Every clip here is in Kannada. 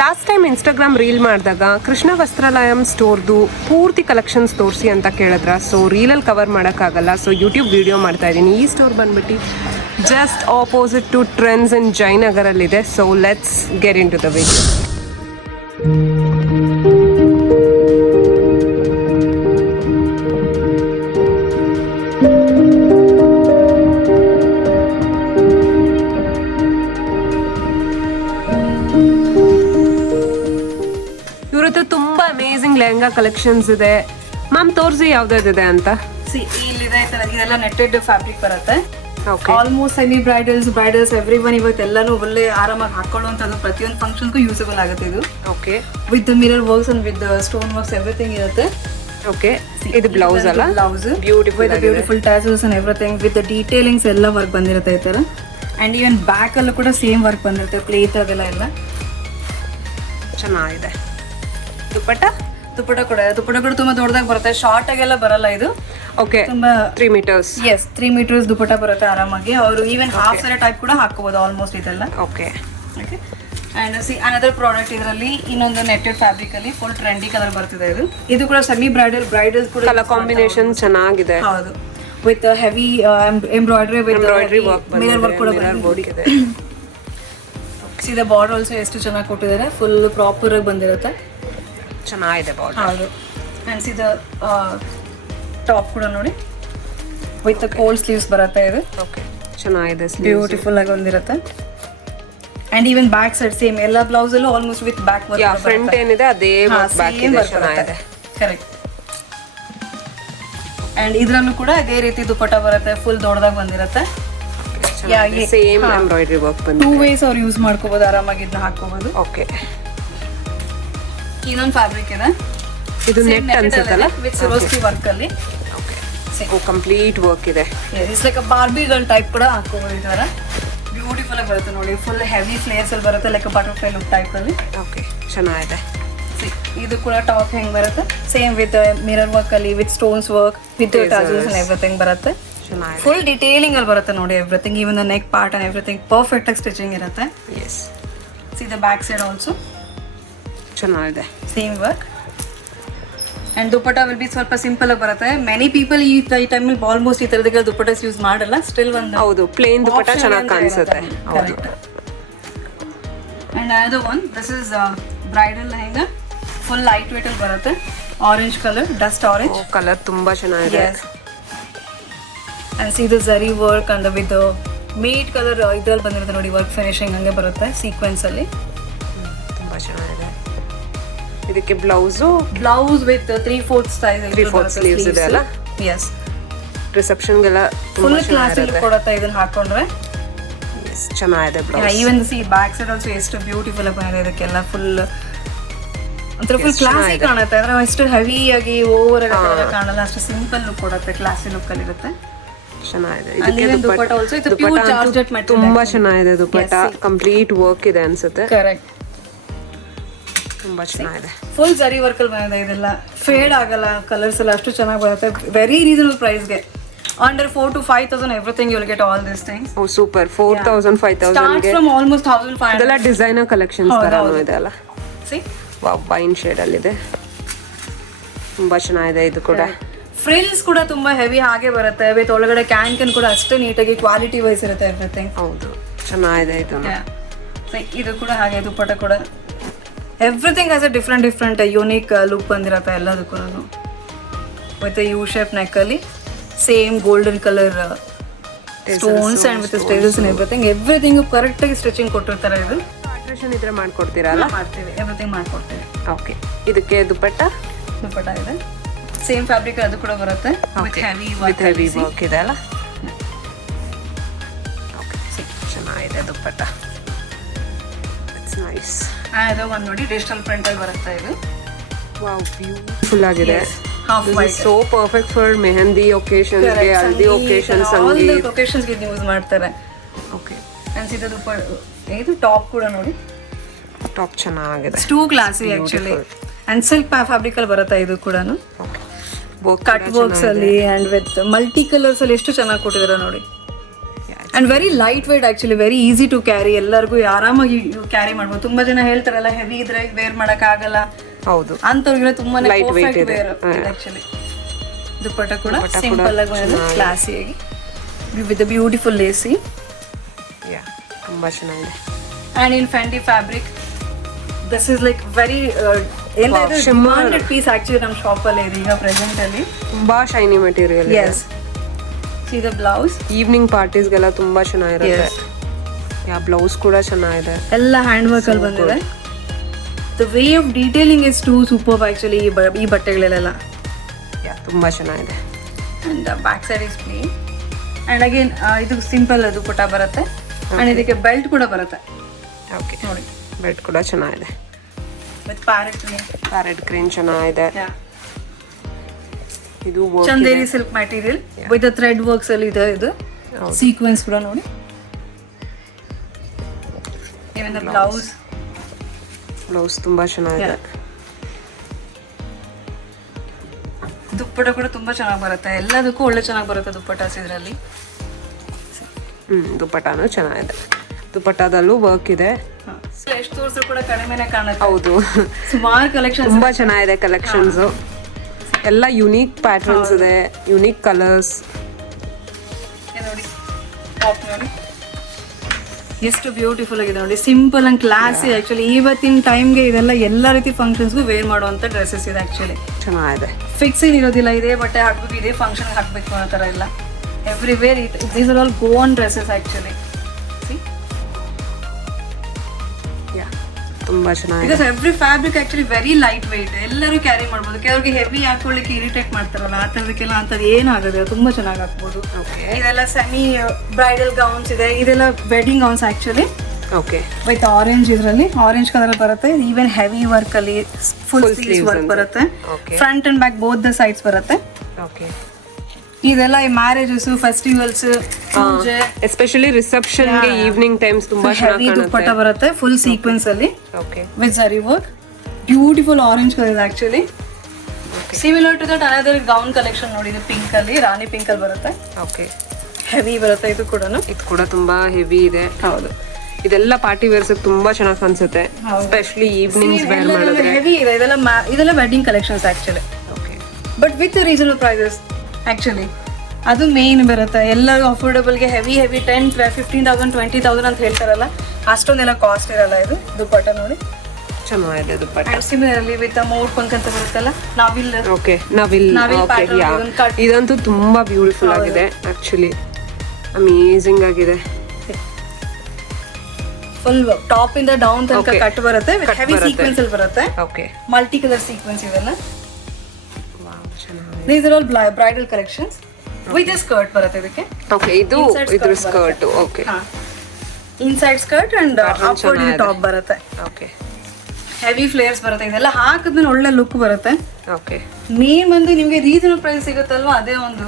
ಲಾಸ್ಟ್ ಟೈಮ್ ಇನ್ಸ್ಟಾಗ್ರಾಮ್ ರೀಲ್ ಮಾಡಿದಾಗ ಕೃಷ್ಣ ವಸ್ತ್ರಾಲಯಂ ಸ್ಟೋರ್ದು ಪೂರ್ತಿ ಕಲೆಕ್ಷನ್ಸ್ ತೋರಿಸಿ ಅಂತ ಕೇಳಿದ್ರ. ಸೊ ರೀಲಲ್ಲಿ ಕವರ್ ಮಾಡೋಕ್ಕಾಗಲ್ಲ, ಸೊ ಯೂಟ್ಯೂಬ್ ವಿಡಿಯೋ ಮಾಡ್ತಾ ಇದ್ದೀನಿ. ಈ ಸ್ಟೋರ್ ಬಂದ್ಬಿಟ್ಟು just opposite to Trends in ಜಯನಗರಲ್ಲಿದೆ. So let's get into the video. ತುಂಬಾ ಅಮೇಜಿಂಗ್ ಲೆಹಂಗಾ ಕಲೆಕ್ಷನ್ಸ್ ಇದೆ. ಮ್ಯಾಮ್ ತೋರಿಸಿ ಯಾವ್ದಾವ್ದಿದೆ ಅಂತ. ಇಲ್ಲಿದೆ ಇದೆಲ್ಲ ನೆಟ್ಟೆಡ್ ಫ್ಯಾಬ್ರಿಕ್ ಬರುತ್ತೆ. Okay, almost semi bridals every one ಇವತ್ತೆಲ್ಲಾನು ಒಳ್ಳೆ ಆರಾಮಾಗಿ ಹಾಕೊಳ್ಳುವಂಥದ್ದು, ಪ್ರತಿಯೊಂದು ಫಂಕ್ಷನ್ಗೂ ಯೂಸಬಲ್ ಆಗುತ್ತೆ ಇದು. Okay, with mirror works and with stone works everything ಇರುತ್ತೆ. ಓಕೆ, ಇದು ಬ್ಲೌಸ್ ಅಲ್ಲ, blouse beautiful tassels and everything with detailings ಎಲ್ಲ ವರ್ಕ್ ಬಂದಿರುತ್ತೆ ಈ ತರ. ಅಂಡ್ ಈವನ್ ಬ್ಯಾಕ್ ಅಲ್ಲೂ ಕೂಡ ಸೇಮ್ ವರ್ಕ್ ಬಂದಿರುತ್ತೆ, ಪ್ಲೇಟ್ ಅದೆಲ್ಲ ಎಲ್ಲ ಚೆನ್ನಾಗಿದೆ. ದುಪ್ಪಟ್ಟ ಕೂಡ ತುಂಬಾ ದೊಡ್ಡದಾಗಿ ಬರುತ್ತೆ, ಶಾರ್ಟ್ ಆಗೆಲ್ಲ ಬರಲ್ಲ ಇದು. ಓಕೆ, ತುಂಬಾ 3 meters. 3 meters ದುಪ್ಪಟ್ಟ ಬರುತ್ತೆ ಆರಾಮಾಗಿ. ಅವರು ಈವನ್ ಹಾಫ್ ಸೆರೆ ಟೈಪ್ ಕೂಡ ಹಾಕೋಬಹುದು ಆಲ್ಮೋಸ್ಟ್ ಇದೆಲ್ಲ. Okay, okay. And another product ಇದರಲ್ಲಿ ಇನ್ನೊಂದು ನೆಟ್ಟೆಡ್ ಫ್ಯಾಬ್ರಿಕ್ ಅಲ್ಲಿ ಫುಲ್ ಟ್ರೆಂಡಿ ಕಲರ್ ಬರ್ತಿದೆ ಇದು ಕೂಡ ಸೆಮಿ ಬ್ರೈಡಲ್ ಕೂಡ ಕಲರ್ ಕಾಂಬಿನೇಷನ್ ಚೆನ್ನಾಗಿದೆ. ಹೌದು, with heavy embroidery work mirror work ಕೂಡ ಬಂದಿದೆ. ಸೀದಾ ಬಾರ್ಡರ್ ಆಲ್ಸೋ ಎಷ್ಟು ಚೆನ್ನಾಗಿ ಕೊಟ್ಟಿದ್ದಾರೆ, ಫುಲ್ ಪ್ರಾಪರ್ ಆಗಿ ಬಂದಿರುತ್ತೆ. ಚೆನ್ನಾಗಿದೆ ಬಾರ್ಡರ್. ಹೌದು. ಅಂಡ್ ಸೀದಾ ಟಾಪ್ ಕೂಡ ನೋಡಿ ವಿತ್ ಕೋಲ್ಡ್ ಸ್ಲೀವ್ಸ್ ಬರುತ್ತೆ ಇದು. ಓಕೆ, ಚೆನ್ನಾಗಿದೆ, ಬ್ಯೂಟಿಫುಲ್ ಆಗಿ ಬಂದಿರುತ್ತೆ. And even back side same ಎಲ್ಲ ಬ್ಲೌಸ್ ಅಲ್ಲೂ almost with back work. Front ಏನಿದೆ ಅದೇ ಬ್ಯಾಕ್ ಇದೆ, ಚೆನ್ನಾಗಿದೆ. ಕರೆಕ್ಟ್. ಅಂಡ್ ಇದ್ರಲ್ಲೂ ಕೂಡ ಅದೇ ರೀತಿ ದುಪ್ಪಟ್ಟ ಬರುತ್ತೆ, ಫುಲ್ ದೊಡ್ಡದಾಗಿ ಬಂದಿರುತ್ತೆ. ಸೇಮ್ ಎಂಬ್ರಾಯ್ಡರಿ ವರ್ಕ್ ಬಂದಿದೆ. 2 ways ಅವ್ರು ಯೂಸ್ ಮಾಡ್ಕೋಬಹುದು, ಆರಾಮಾಗಿ ಇದನ್ನ ಹಾಕೋಬಹುದು. ಓಕೆ, ಇನ್ನೊಂದು ಫ್ಯಾಬ್ರಿಕ್ ಇದೆ, ಇದು ನೆಟ್ ಅನ್ಸುತ್ತಲ್ಲ, ವಿತ್ ಸಿರೋಸ್ಕಿ ವರ್ಕ್ ಅಲ್ಲಿ. ಓ, ಕಂಪ್ಲೀಟ್ ವರ್ಕ್ ಇದೆ. It's like Barbie girl type ಕೂಡ ಹಾಕೋಬಹುದು. ಈ ತರ ಬ್ಯೂಟಿಫುಲ್ ಆಗಿ ಬರುತ್ತೆ ನೋಡಿ, ಫುಲ್ ಹೆವಿ ಫ್ಲೇರ್ಸ್ ಅಲ್ಲಿ ಬರುತ್ತೆ, ಲೈಕ್ ಬಟರ್ಫ್ಲೈ ಲುಕ್ ಟೈಪ್ ಅಲ್ಲಿ. ಓಕೆ, ಚೆನ್ನಾಗಿದೆ. ಇದು ಕೂಡ ಟಾಪ್ ಹೆಂಗ್ ಬರುತ್ತೆ, ಸೇಮ್ ವಿತ್ ಮಿರರ್ ವರ್ಕ್ ಅಲ್ಲಿ, with stones work, with tassels and everything ಬರುತ್ತೆ. ಫುಲ್ ಡಿಟೇಲಿಂಗ್ ಅಲ್ಲಿ ಬರುತ್ತೆ ನೋಡಿ everything, even the neck part and everything perfect ಆಗಿ ಸ್ಟಿಚಿಂಗ್ ಇರುತ್ತೆ. Yes, the back side also ಚೆನ್ನಾಗಿದೆ, same work. And dupatta will be ಸ್ವಲ್ಪ ಸಿಂಪಲ್ ಆಗಿ ಬರುತ್ತೆ. ಮೆನಿ ಪೀಪಲ್ ಈ ಟೈಮಲ್ಲಿ ಆಲ್ಮೋಸ್ಟ್ ಈ ತರದಕ್ಕೆ ದುಪ್ಪಟ್ಟ ಯೂಸ್ ಮಾಡಲ್ಲ, ಸ್ಟಿಲ್ ಒಂದು ಹೌದು ಪ್ಲೇನ್ ದುಪ್ಪಟ್ಟ ಚೆನ್ನಾಗಿ ಕಾಣಿಸುತ್ತೆ. ಕರೆಕ್ಟ್. ಅಂಡ್ ಅದು one this is bridal lehenga, full light weight ಅಲ್ಲಿ ಬರುತ್ತೆ, orange colour, dust orange colour ತುಂಬಾ ಚೆನ್ನಾಗಿದೆ. And see the zari work and with matte colour ಇದ್ರಲ್ಲಿ ಬಂದಿರುತ್ತೆ ನೋಡಿ, ವರ್ಕ್ ಫಿನಿಶಿಂಗ್ ಹಂಗೆ ಬರುತ್ತೆ ಸೀಕ್ವೆನ್ಸ್ ಅಲ್ಲಿ, ತುಂಬಾ ಚೆನ್ನಾಗಿದೆ. ಇದಕ್ಕೆ ಬ್ಲೌಸ್ ವಿತ್ 3/4 ಸೈಜ್ 3/4 ಸ್ಲೀವ್ಸ್ ಇದೆ ಅಲ್ಲ. ಎಸ್, ರಿಸೆಪ್ಷನ್ ಗೆಲ್ಲ ಫುಲ್ ಕ್ಲಾಸಿ ಲುಕ್ ಕೊಡುತ್ತೆ ಇದನ್ನ ಹಾಕೊಂಡ್ರೆ. ಚೆನ್ನಾಗಿದೆ blouse. Even C back side also ಎಷ್ಟು ಬ್ಯೂಟಿಫುಲ್ ಆಗಿ ಬಂದಿದೆ, ಇದಕ್ಕೆಲ್ಲ ಫುಲ್ ಒಂಥರ ಫುಲ್ ಕ್ಲಾಸಿ ಕಾಣುತ್ತೆ. ಅಂದ್ರೆ ಅಷ್ಟು ಹೆವಿ ಆಗಿ ಓವರ್ ಆಗಿ ಕಾಣಲ್ಲ, ಅಷ್ಟು ಸಿಂಪಲ್ ಲುಕ್ ಕೊಡುತ್ತೆ, ಕ್ಲಾಸಿ ಲುಕ್ ಅಲ್ಲಿ ಇರುತ್ತೆ. ಚೆನ್ನಾಗಿದೆ. ದುಪ್ಪಟ್ಟ ಆಲ್ಸೋ ಇದು ಪ್ಯೂರ್ ಜಾರ್ಜೆಟ್ ಮೆಟೀರಿಯಲ್, ತುಂಬಾ ಚೆನ್ನಾಗಿದೆ ದುಪ್ಪಟ್ಟ, ಕಂಪ್ಲೀಟ್ ವರ್ಕ್ ಇದೆ ಅನ್ಸುತ್ತೆ. ಕರೆಕ್ಟ್, ತುಂಬಾ ಚೆನ್ನಾಗಿದೆ. ಫುಲ್ ಜರಿ ವರ್ಕ್ ಅಲ್ಲಿ ಬಂದಿದೆ, ಇದೆಲ್ಲ ಫೇಡ್ ಆಗಲ್ಲ, ಕಲರ್ಸ್ ಎಲ್ಲ ಅಷ್ಟು ಚೆನ್ನಾಗಿ ಬರುತ್ತೆ. ವೆರಿ ರೀಸನಬಲ್ ಪ್ರೈಸ್ಗೆ, under 4,000 to 5,000 everything you will get all this things. Oh super, 4,000 5,000 starts from almost 1,500. ಇದೆಲ್ಲ ಡಿಸೈನರ್ ಕಲೆಕ್ಷನ್ಸ್ ತರನೂ ಇದೆ ಅಲ್ಲ. ಸಿ ವಾವ್, ವೈನ್ ಶೇಡ್ ಅಲ್ಲಿ ಇದೆ, ತುಂಬಾ ಚೆನ್ನಾಗಿದೆ. ಇದು ಕೂಡ ಫ್ರಿಲ್ಸ್ ಕೂಡ ತುಂಬಾ ಹೆವಿ ಹಾಗೆ ಬರುತ್ತೆ, ವಿತ್ ಒಳಗಡೆ ಕ್ಯಾನ್ ಕೂಡ ಅಷ್ಟೇ ನೀಟಾಗಿ ಕ್ವಾಲಿಟಿ ವೈಸ್ ಇರುತ್ತೆ ಎವ್ರಿಥಿಂಗ್. ಹೌದು, ಚೆನ್ನಾಗಿದೆ. ಇದು ಕೂಡ ಹಾಗೆ, ದುಪ್ಪಟ್ಟ ಕೂಡ everything has a different unique look ಬಂದಿರುತ್ತೆ ಎಲ್ಲದಕ್ಕೂ. ವಿತ್ ಯು ಶೇಪ್ ನೆಕ್ ಅಲ್ಲಿ same golden colour stones and with stages and everything correct ಆಗಿ ಸ್ಟಿಚಿಂಗ್ ಕೊಟ್ಟಿರ್ತಾರೆ. ಇದು ಆಲ್ಟ್ರೇಷನ್ ಇದ್ರೆ ಮಾಡ್ಕೊಡ್ತೀರಾ ಅಲ್ಲ? ಮಾಡ್ತೀವಿ, ಎವ್ರಿಥಿಂಗ್ ಮಾಡ್ಕೊಡ್ತೀವಿ. ಓಕೆ, ಇದಕ್ಕೆ ದುಪ್ಪಟ್ಟ ಇದೆ, ಸೇಮ್ ಫ್ಯಾಬ್ರಿಕ್ ಅದು ಕೂಡ ಬರುತ್ತೆ, ವಿತ್ ಹೆವಿ ವರ್ಕ್ ಇದೆ ಅಲ್ಲ. ಓಕೆ, ಚೆನ್ನಾಗಿದೆ ದುಪ್ಪಟ್ಟ, ಇಟ್ಸ್ ನೈಸ್. ಅದು ಒಂದು ನೋಡಿ ಡಿಜಿಟಲ್ ಪ್ರಿಂಟ್ ಅಲ್ಲಿ ಬರುತ್ತೆ ಇದು. ವಾವ್, ಬ್ಯೂಟಿಫುಲ್ ಆಗಿದೆ. Half white, so perfect for mehndi occasions ಗೆ, ಹಲ್ದಿ ಒಕೇಶನ್ಸ್, ಸಂಗೀತ ಒಕೇಶನ್ಸ್ ಗೆ ಯೂಸ್ ಮಾಡ್ತಾರೆ. ಓಕೆ, ಅನ್ಸಿದ್ದು ದುಪ್ಪಟ್ಟ. ಇದು ಟಾಪ್ ಕೂಡ ನೋಡಿ, ಟಾಪ್ ಚೆನ್ನಾಗಿದೆ, too classy actually. And silk fabric ಅಲ್ಲಿ ಬರುತ್ತೆ ಇದು ಕೂಡ, ಕಟ್ ವರ್ಕ್ಸ್ ಅಲ್ಲಿ ಅಂಡ್ ವಿತ್ ಮಲ್ಟಿ ಕಲರ್ಸ್ ಅಲ್ಲಿ ಎಷ್ಟು ಚೆನ್ನಾಗಿ ಕೊಟ್ಟಿದ್ದಾರೆ ನೋಡಿ. And very light weight actually, very easy to carry, ಎಲ್ಲರಿಗೂ ಆರಾಮಾಗಿ ಕ್ಯಾರಿ ಮಾಡ್ಬೋದು. ತುಂಬಾ ಜನ ಹೇಳ್ತಾರಲ್ಲ ಹೆವಿ ಇದ್ರೆ ವೇರ್ ಮಾಡಕ್ ಆಗಲ್ಲ, ಹೌದು, ಅಂತವ್ರಿಗೆ ತುಂಬಾನೇ Light weight ಪರ್ಫೆಕ್ಟ್ ಇದೆ. Wear actually. ದುಪ್ಪಟ್ಟ ಕೂಡ ಸಿಂಪಲ್ ಆಗಿ ಕ್ಲಾಸಿ ಆಗಿ ವಿತ್ ಬ್ಯೂಟಿಫುಲ್ ಲೇಸಿ. ಯಾ, ತುಂಬಾ ಚೆನ್ನಾಗಿದೆ. And in Fendi fabric this is like very shimmer. Demanded piece actually ನಮ್ಮ ಶಾಪ್ ಅಲ್ಲಿ ಇದೆ ಈಗ ಪ್ರೆಸೆಂಟ್ ಅಲ್ಲಿ. ತುಂಬಾ shiny material. Yes, see the blouse. Evening ಪಾರ್ಟೀಸ್ಗೆಲ್ಲ ತುಂಬಾ ಚೆನ್ನಾಗಿರುತ್ತೆ. ಯಾ, ಬ್ಲೌಸ್ ಕೂಡ ಚೆನ್ನಾಗಿದೆ. ಎಲ್ಲ ಹ್ಯಾಂಡ್ ವರ್ಕ್ ಅಲ್ಲಿ ಬಂದಿದೆ. The way of detailing is too super actually ಈ ಬಟ್ಟೆಗಳಲ್ಲೆಲ್ಲ. ಯಾ, ತುಂಬಾ ಚೆನ್ನಾಗಿದೆ. And back side is plain. And again ಇದು ಸಿಂಪಲ್ ಅದು ಪುಟ ಬರುತ್ತೆ. ಅಂಡ್ ಇದಕ್ಕೆ ಬೆಲ್ಟ್ ಕೂಡ ಬರುತ್ತೆ. ಓಕೆ, ನೋಡಿ, ಬೆಲ್ಟ್ ಕೂಡ ಚೆನ್ನಾಗಿದೆ. ವಿತ್ ಪ್ಯಾರೆಟ್ ಪ್ಯಾರೆಟ್ ಗ್ರೀನ್ ಚೆನ್ನಾಗಿದೆ. ಇದು Chanderi silk material with thread works ಅಲ್ಲಿ ಇದೆ. ಇದು ಸೀಕ್ವೆನ್ಸ್ ಕೂಡ ನೋಡಿ. ಇವನ್ ಬ್ಲೌಸ್ ತುಂಬಾ ಚೆನ್ನಾಗಿದೆ. ದುಪ್ಪಟ ಕೂಡ ತುಂಬಾ ಚೆನ್ನಾಗಿ ಬರುತ್ತೆ. ಎಲ್ಲದಕ್ಕೂ ಒಳ್ಳೆ ಚೆನ್ನಾಗಿ ಬರುತ್ತೆ ದುಪ್ಪಟಾಸ್ ಇದರಲ್ಲಿ. ದುಪ್ಪಟಾನು ಚೆನ್ನಾಗಿದೆ. ದುಪ್ಪಟಾದಲ್ಲೂ ವರ್ಕ್ ಇದೆ. ಎಷ್ಟು ತೋರಿಸ್ರು ಕೂಡ ಕಡಿಮೆನೆ ಕಾಣುತ್ತೆ. ಹೌದು, ಸುಮಾರು ಕಲೆಕ್ಷನ್ ತುಂಬಾ ಚೆನ್ನಾಗಿದೆ ಕಲೆಕ್ಷನ್ಸ್. ಎಲ್ಲ ಯುನೀಕ್ ಪ್ಯಾಟರ್ನ್ಸ್ ಇದೆ, ಯುನೀಕ್ ಕಲರ್ಸ್. ನೋಡಿ, ಟಾಪ್ ನೋಡಿ ಎಷ್ಟು ಬ್ಯೂಟಿಫುಲ್ ಆಗಿದೆ ನೋಡಿ. Simple and classy actually. ಇವತ್ತಿನ ಟೈಮ್ಗೆ ಇದೆಲ್ಲ ಎಲ್ಲ ರೀತಿ ಫಂಕ್ಷನ್ಸ್ಗೂ ವೇರ್ ಮಾಡುವಂತ ಡ್ರೆಸ್ಸಸ್ ಇದೆ ಆಕ್ಚುಲಿ. ಚೆನ್ನಾಗಿದೆ. ಫಿಕ್ಸ್ ಏನಿರೋದಿಲ್ಲ, ಇದೇ ಬಟ್ಟೆ ಹಾಕ್ಬೇಕು, ಇದೇ ಫಂಕ್ಷನ್ ಹಾಕ್ಬೇಕು ಅನ್ನೋ ಥರ ಇಲ್ಲ. Everywhere these are all go on dresses actually. ತುಂಬಾ ಚೆನ್ನಾಗಿದೆ. Because every fabric actually very light weight, ಎಲ್ಲರೂ ಕ್ಯಾರಿ ಮಾಡ್ಬೋದು. ಕೆಲವರಿಗೆ ಹೆವಿ ಹಾಕೊಳ್ಳಿಕ್ಕೆ ಇರಿಟೇಟ್ ಮಾಡ್ತಾರಲ್ಲ, ಆ ಥರದಕ್ಕೆಲ್ಲ ಅಂಥದ್ದು ಏನಾಗೋದಿಲ್ಲ, ತುಂಬಾ ಚೆನ್ನಾಗಿ ಹಾಕ್ಬೋದು. ಇದೆಲ್ಲ ಸೆಮಿ ಬ್ರೈಡಲ್ ಗೌನ್ಸ್ ಇದೆ. ಇದೆಲ್ಲ wedding gowns actually. Okay, with orange, ಇದರಲ್ಲಿ ಆರೆಂಜ್ ಕಲರ್ ಬರುತ್ತೆ. ಈವನ್ ಹೆವಿ ವರ್ಕ್ ಅಲ್ಲಿ ಫುಲ್ ಸ್ಲೀವ್ಸ್ ವರ್ಕ್ ಬರುತ್ತೆ. Front and back both the sides ಬರುತ್ತೆ. ಓಕೆ, ಇದೆಲ್ಲ ಈ ಮ್ಯಾರೇಜಸ್, ಫೆಸ್ಟಿವಲ್ಸ್, ಪೂಜೆ, ಎಸ್ಪೆಷಲಿ ರಿಸೆಪ್ಷನ್ ಗೆ ಈವ್ನಿಂಗ್ ಟೈಮ್ಸ್ ತುಂಬಾ ಚೆನ್ನಾಗಿ ದುಪ್ಪಟ್ಟ ಬರುತ್ತೆ ಫುಲ್ ಸೀಕ್ವೆನ್ಸ್ ಅಲ್ಲಿ. Okay, with zari work. Beautiful orange colour actually. Similar to that another gown collection ನೋಡಿ. ಇದು ಪಿಂಕ್ ಅಲ್ಲಿ, ರಾಣಿ ಪಿಂಕ್ ಅಲ್ಲಿ ಬರುತ್ತೆ. ಓಕೆ, ಹೆವಿ ಬರುತ್ತೆ ಇದು ಕೂಡ. ಇದು ಕೂಡ ತುಂಬಾ ಹೆವಿ ಇದೆ. ಹೌದು, ಇದೆಲ್ಲ ಪಾರ್ಟಿ ವೇರ್ಸ್ ತುಂಬಾ ಚೆನ್ನಾಗಿ ಅನ್ಸುತ್ತೆ, ಎಸ್ಪೆಷಲಿ ಈವ್ನಿಂಗ್ಸ್ ವೇರ್ ಮಾಡಿದ್ರೆ. ಹೆವಿ ಇದೆ ಇದೆಲ್ಲ wedding collections actually. Okay, but with reasonable prices actually. ಅದು ಮೇನ್ ಬರುತ್ತೆ. ಎಲ್ಲರೂ ಅಫೋರ್ಡಬಲ್ಗೆ ಹೆವಿ 10, 15,000, 20,000 ಅಂತ ಹೇಳ್ತಾರಲ್ಲ, ಅಷ್ಟೊಂದೆಲ್ಲ ಕಾಸ್ಟ್ ಇರಲ್ಲ. ಇದು ದುಪ್ಪಟ್ಟ ನೋಡಿ ಚೆನ್ನಾಗಿದೆ ದುಪ್ಪಟ್ಟ. ಸಿಮಿಲರ್ಲಿ ವಿತ್ ಮೋರ್ ಪಂಕ್ ಅಂತ ಬರುತ್ತಲ್ಲ, ನಾವಿಲ್. ಓಕೆ, ನಾವಿಲ್. ಇದಂತೂ ತುಂಬಾ ಬ್ಯೂಟಿಫುಲ್ ಆಗಿದೆ ಆಕ್ಚುಲಿ. ಅಮೇಜಿಂಗ್ ಆಗಿದೆ. ಫುಲ್ ಟಾಪ್ ಇಂದ ಡೌನ್ ತನಕ ಕಟ್ ಬರುತ್ತೆ. ಹೆವಿ ಸೀಕ್ವೆನ್ಸ್ ಅಲ್ಲಿ ಬರುತ್ತೆ. ಓಕೆ, ಮಲ್ಟಿ ಕಲರ್ ಸೀಕ್ವೆನ್ಸ್ ಇವೆಲ್ಲ. ವಾವ್, ಚೆನ್ನಾಗಿದೆ. These are all bridal collections with skirt ಬರುತ್ತೆ ಇದಕ್ಕೆ. ಓಕೆ, ಇದು ಇದ್ರ skirt. Okay, inside skirt and upward top ಬರುತ್ತೆ. ಓಕೆ, ಹೆವಿ ಫ್ಲೇರ್ಸ್ ಬರುತ್ತೆ. ಇದೆಲ್ಲ ಹಾಕಿದ್ಮೇಲೆ ಒಳ್ಳೆ ಲುಕ್ ಬರುತ್ತೆ. ಓಕೆ, ಮೇನ್ ಬಂದು ನಿಮಗೆ ರೀಸನಬಲ್ ಪ್ರೈಸ್ ಸಿಗುತ್ತಲ್ವಾ, ಅದೇ ಒಂದು.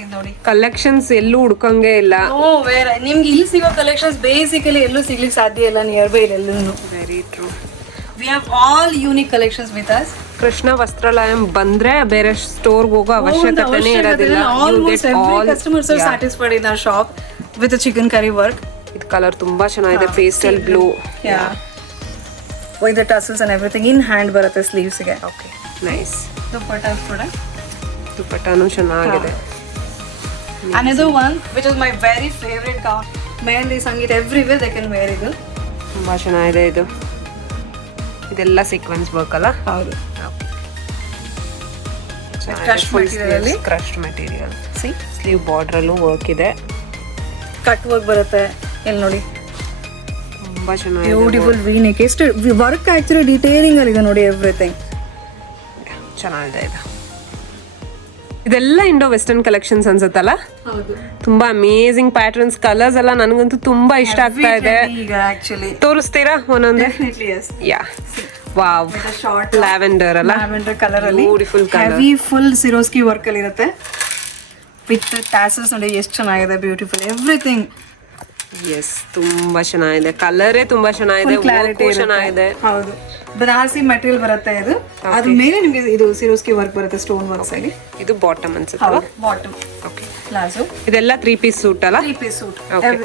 ಇದು ನೋಡಿ, ಕಲೆಕ್ಷನ್ಸ್ ಎಲ್ಲೂ ಹುಡ್ಕಂಗೆ ಇಲ್ಲ. ಬೇರೆ ನಿಮ್ಗೆ ಇಲ್ಲಿ ಸಿಗೋ ಕಲೆಕ್ಷನ್ಸ್ ಬೇಸಿಕಲಿ ಎಲ್ಲೂ ಸಿಗ್ಲಿಕ್ಕೆ ಸಾಧ್ಯ ಇಲ್ಲ ನಿಯರ್ ಬೈ ಎಲ್ಲೂ. Very true. We have all unique collections with us. Krishna Vastralayam ಬಂದ್ರೆ ಬೇರೆ ಸ್ಟೋರ್ಗೆ ಹೋಗೋ ಅವಶ್ಯಕತೆನೇ ಇರೋದಿಲ್ಲ. Almost every customers are satisfied in our shop with chikankari work. ಇದು ಕಲರ್ ತುಂಬಾ ಚೆನ್ನಾಗಿದೆ, pastel blue. Yeah, with the tassels and everything. In hand ಬರುತ್ತೆ ಸ್ಲೀವ್ಸ್ ಗೆ. Okay, nice. ದುಪ್ಪಟ್ಟ ಕೂಡ ದುಪ್ಪಟ್ಟನು ಚೆನ್ನಾಗಿದೆ. Another one which is my very favorite gown. Mainly Sangeet everywhere they can wear ಇದು. ತುಂಬಾ ಚೆನ್ನಾಗಿದೆ ಇದು. ಇದೆಲ್ಲ ಸೀಕ್ವೆನ್ಸ್ ವರ್ಕ್ ಅಲ್ಲ? ಹೌದು. Crushed material. ಸ್ಲೀವ್ ಬಾರ್ಡರ್ ಅಲ್ಲೂ ವರ್ಕ್ ಇದೆ. ಕಟ್ ವರ್ಕ್ ಬರುತ್ತೆ. ಇಲ್ಲಿ ನೋಡಿ, ತುಂಬಾ ಚೆನ್ನಾಗಿದೆ. Beautiful V neck. ಎಷ್ಟು ವರ್ಕ್ ಆಕ್ಚುಲಿ ಡೀಟೇಲಿಂಗ್ ಅಲ್ಲಿ ಇದೆ ನೋಡಿ ಎವ್ರಿಥಿಂಗ್. ಚೆನ್ನಾಗಿದೆ ಇದು. ಇದೆಲ್ಲ ಇಂಡೋ ವೆಸ್ಟರ್ನ್ ಕಲೆಕ್ಷನ್ಸ್ ಅನ್ಸುತ್ತಲ್ಲ? ಹೌದು. ತುಂಬಾ ಅಮೇಜಿಂಗ್ ಪ್ಯಾಟರ್ನ್ಸ್, ಕಲರ್ಸ್ ಎಲ್ಲ ನನಗಂತೂ ತುಂಬಾ ಇಷ್ಟ ಆಗ್ತಾ ಇದೆ. ತೋರಿಸ್ತೀರಾ ಒಂದೊಂದೇ? ಯಾ, ವಾವ್, ಲ್ಯಾವೆಂಡರ್ ಅಲ್ಲ? ಲ್ಯಾವೆಂಡರ್ ಕಲರ್ ಅಲ್ಲಿ beautiful colour. Heavy full ಸಿರೋಸ್ಕಿ work ಅಲ್ಲಿ ಇರುತ್ತೆ. ವಿತ್ ಟ್ಯಾಸಲ್ಸ್ ನೋಡಿ ಎಷ್ಟು ಚೆನ್ನಾಗಿದೆ. Beautiful everything. ಎಸ್, ತುಂಬಾ ಚೆನ್ನಾಗಿದೆ. ಕಲರೇ ತುಂಬಾ ಚೆನ್ನಾಗಿದೆ, ಕ್ಲಾರಿಟಿ ಚೆನ್ನಾಗಿದೆ. ಹೌದು, ಬನಾರಸಿ ಮೆಟೀರಿಯಲ್ ಬರುತ್ತೆ ಇದು. ಅದ್ರ ಮೇಲೆ ನಿಮಗೆ ಇದು ಸಿರೋಸ್ಕಿ ವರ್ಕ್ ಬರುತ್ತೆ, ಸ್ಟೋನ್ ವರ್ಕ್ಸ್ ಆಗಿ. ಇದು ಬಾಟಮ್ ಅನ್ಸುತ್ತೆ. ಬಾಟಮ್. Okay, palazzo. ಇದೆಲ್ಲ 3 ಪೀಸ್ ಸೂಟ್ ಅಲ್ಲ? 3 ಪೀಸ್ ಸೂಟ್. Okay.